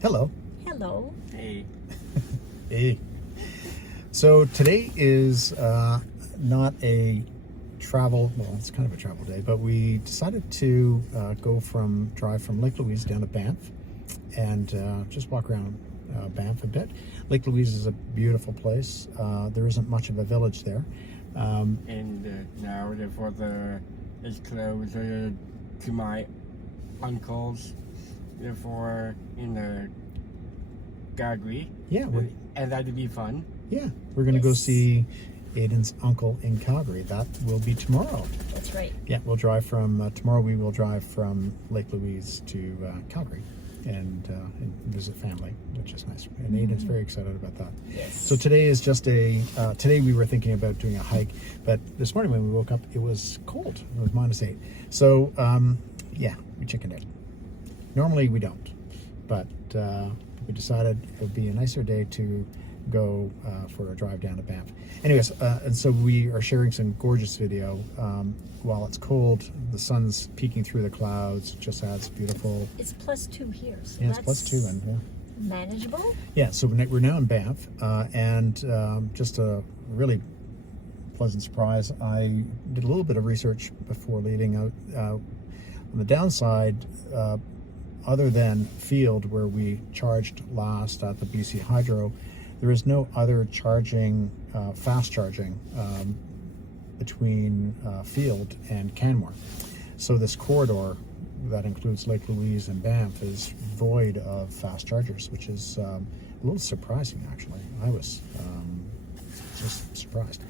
Hello. Hello. Hey. Hey. So today is not a travel, well, it's kind of a travel day, but we decided to drive from Lake Louise down to Banff and just walk around Banff a bit. Lake Louise is a beautiful place. There isn't much of a village there. And now therefore it's closer to my uncle's, therefore in the Calgary. Yeah, and that'd be fun. Yeah, we're going to go see Aiden's uncle in Calgary. That will be tomorrow. That's right. Yeah, we'll drive from tomorrow. We will drive from Lake Louise to Calgary and visit family, which is nice. And Aiden's very excited about that. Yes. So today is just today we were thinking about doing a hike, but this morning when we woke up, it was cold. It was -8. So yeah, we chickened out. Normally we don't, but we decided it would be a nicer day to go for a drive down to Banff. Anyways, and so we are sharing some gorgeous video. While it's cold, the sun's peeking through the clouds, just adds beautiful. It's +2 here, so Yeah, that's it's +2 and yeah. manageable. Yeah, so we're now in Banff, and just a really pleasant surprise. I did a little bit of research before leaving out. On the downside, other than field where we charged last at the BC Hydro, there is no other charging, fast charging between field and Canmore. So this corridor that includes Lake Louise and Banff is void of fast chargers, which is a little surprising actually. I was just surprised.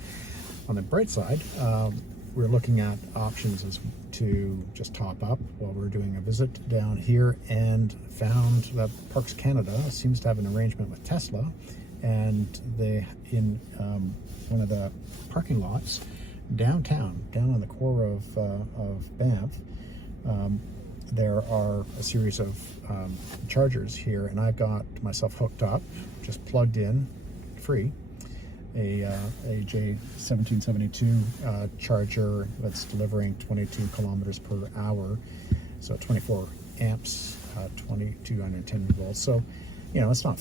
On the bright side, we're looking at options as to just top up while we're doing a visit down here, and found that Parks Canada seems to have an arrangement with Tesla, and they in one of the parking lots downtown, down on the core of Banff, there are a series of chargers here, and I've got myself hooked up, just plugged in, free, a J1772 charger that's delivering 22 kilometers per hour, so 24 amps, 210 volts. So, you know, it's not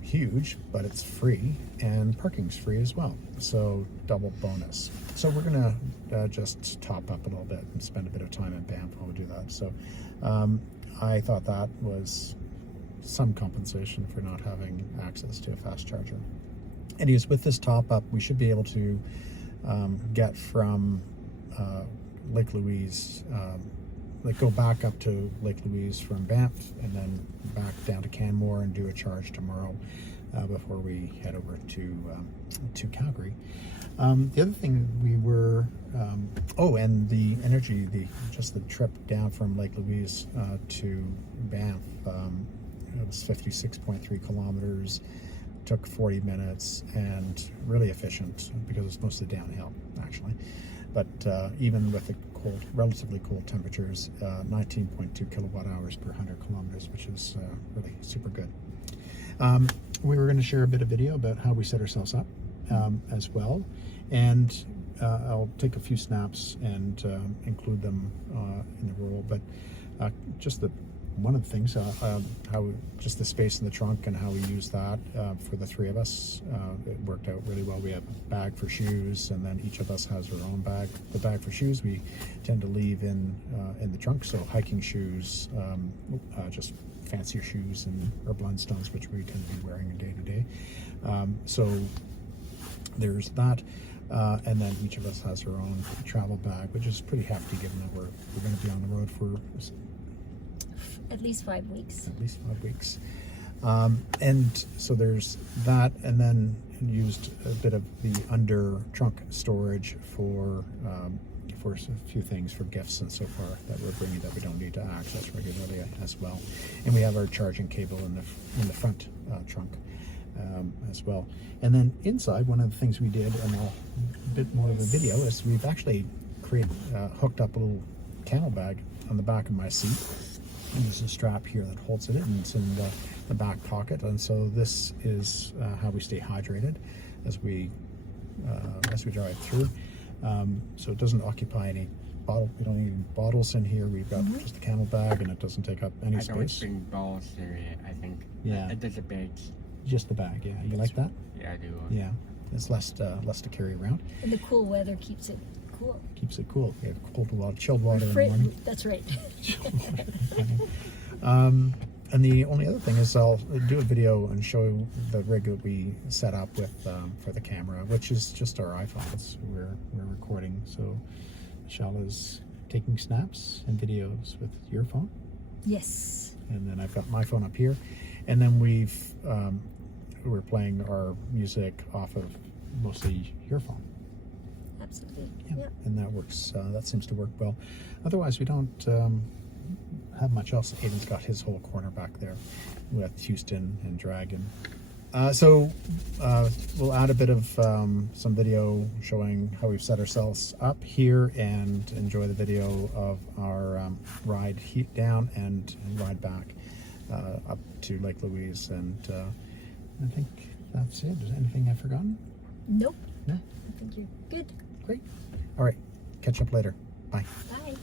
huge, but it's free, and parking's free as well, so double bonus. So we're gonna just top up a little bit and spend a bit of time in Banff while we do that. So I thought that was some compensation for not having access to a fast charger. Anyways, with this top up, we should be able to get from Lake Louise, go back up to Lake Louise from Banff, and then back down to Canmore and do a charge tomorrow before we head over to Calgary. The other thing we were, and the energy, just the trip down from Lake Louise to Banff, it was 56.3 kilometers. Took 40 minutes and really efficient because it's mostly downhill actually. But even with the relatively cold temperatures, 19.2 kilowatt hours per 100 kilometers, which is really super good. We were going to share a bit of video about how we set ourselves up as well, and I'll take a few snaps and include them in the roll. But just one of the things, how just the space in the trunk and how we use that for the three of us, it worked out really well. We have a bag for shoes, and then each of us has our own bag. The bag for shoes we tend to leave in the trunk, so hiking shoes, just fancier shoes, and our Blundstones, which we tend to be wearing day to day. So there's that. And then each of us has our own travel bag, which is pretty hefty given that we're going to be on the road for at least 5 weeks. At least 5 weeks. And so there's that, and then used a bit of the under trunk storage for a few things, for gifts and so far that we're bringing that we don't need to access regularly as well. And we have our charging cable in the front trunk as well. And then inside, one of the things we did, and a bit more of a video, is we've actually hooked up a little camel bag on the back of my seat. And there's a strap here that holds it in, and it's in the back pocket. And so this is how we stay hydrated as we drive through. So it doesn't occupy any bottle. We don't need any bottles in here. We've got just a camel bag, and it doesn't take up any I don't space. bring balls here yet, I think. Yeah. It does a big. Just the bag. Yeah, you like that? Yeah, I do. Yeah, it's less to carry around. And the cool weather keeps it cool. Keeps it cool. We have cold water, chilled water in the morning. That's right. And the only other thing is I'll do a video and show the rig that we set up with for the camera, which is just our iPhones. We're recording. So Michelle is taking snaps and videos with your phone, Yes. and then I've got my phone up here, and then we're playing our music off of mostly your phone. Absolutely. Yeah, Yep. and that works. That seems to work well. Otherwise, we don't have much else. Aiden's got his whole corner back there with Houston and Dragon. So we'll add a bit of some video showing how we've set ourselves up here, and enjoy the video of our ride down and ride back up to Lake Louise. And I think that's it. Is there anything I've forgotten? Nope. No? I think you're good. Great. All right. Catch up later. Bye. Bye.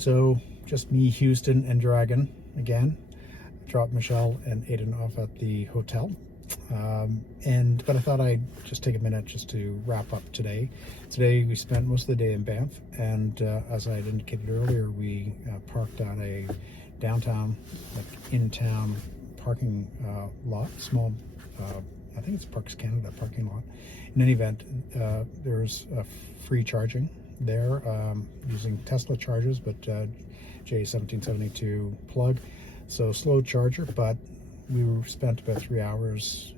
So just me, Houston, and Dragon again. Dropped Michelle and Aiden off at the hotel. But I thought I'd just take a minute just to wrap up today. Today we spent most of the day in Banff, and as I had indicated earlier, we parked at a downtown, like in-town parking lot, small, I think it's Parks Canada parking lot. In any event, there's free charging there using Tesla chargers, but J1772 plug. So slow charger, but we spent about 3 hours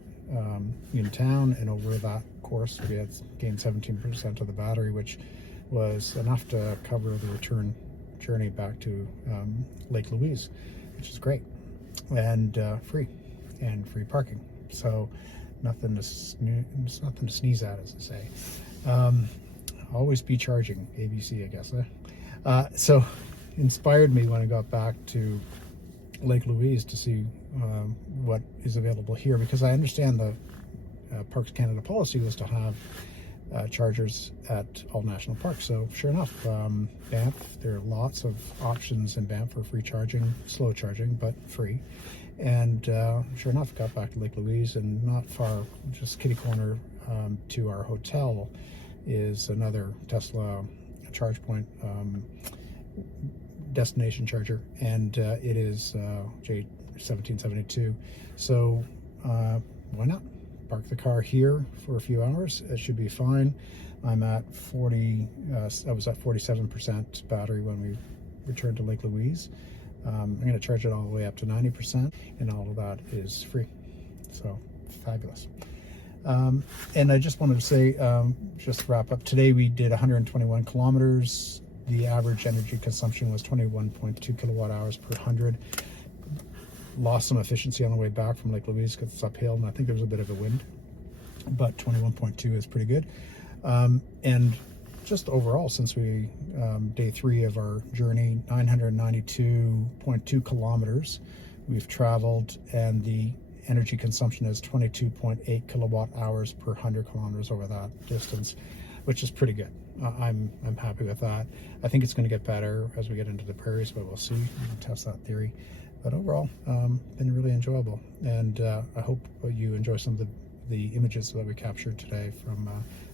in town, and over that course we had gained 17% of the battery, which was enough to cover the return journey back to Lake Louise, which is great, and free parking. So nothing to sneeze at, as I say. Always be charging, ABC, I guess. So inspired me when I got back to Lake Louise to see what is available here, because I understand the Parks Canada policy was to have chargers at all national parks. So sure enough, Banff, there are lots of options in Banff for free charging, slow charging, but free. And sure enough, got back to Lake Louise, and not far, just kitty corner to our hotel, is another Tesla charge point, destination charger, and it is J1772. So why not park the car here for a few hours? It should be fine. I'm at 40. I was at 47% battery when we returned to Lake Louise. I'm going to charge it all the way up to 90%, and all of that is free. So fabulous. And I just wanted to say, just to wrap up, today we did 121 kilometers. The average energy consumption was 21.2 kilowatt hours per 100. Lost some efficiency on the way back from Lake Louise because it's uphill, and I think there was a bit of a wind, but 21.2 is pretty good. And just overall, since we day 3 of our journey, 992.2 kilometers we've traveled, and the energy consumption is 22.8 kilowatt hours per 100 kilometers over that distance, which is pretty good. I'm happy with that. I think it's going to get better as we get into the prairies, but we'll see. We can test that theory. But overall, been really enjoyable, and I hope you enjoy some of the images that we captured today from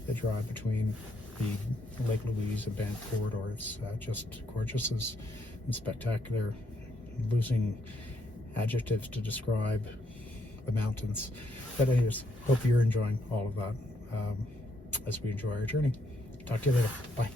the drive between the Lake Louise and Banff corridor. It's just gorgeous and spectacular. Losing adjectives to describe the mountains. But anyways, hope you're enjoying all of that as we enjoy our journey. Talk to you later. Bye.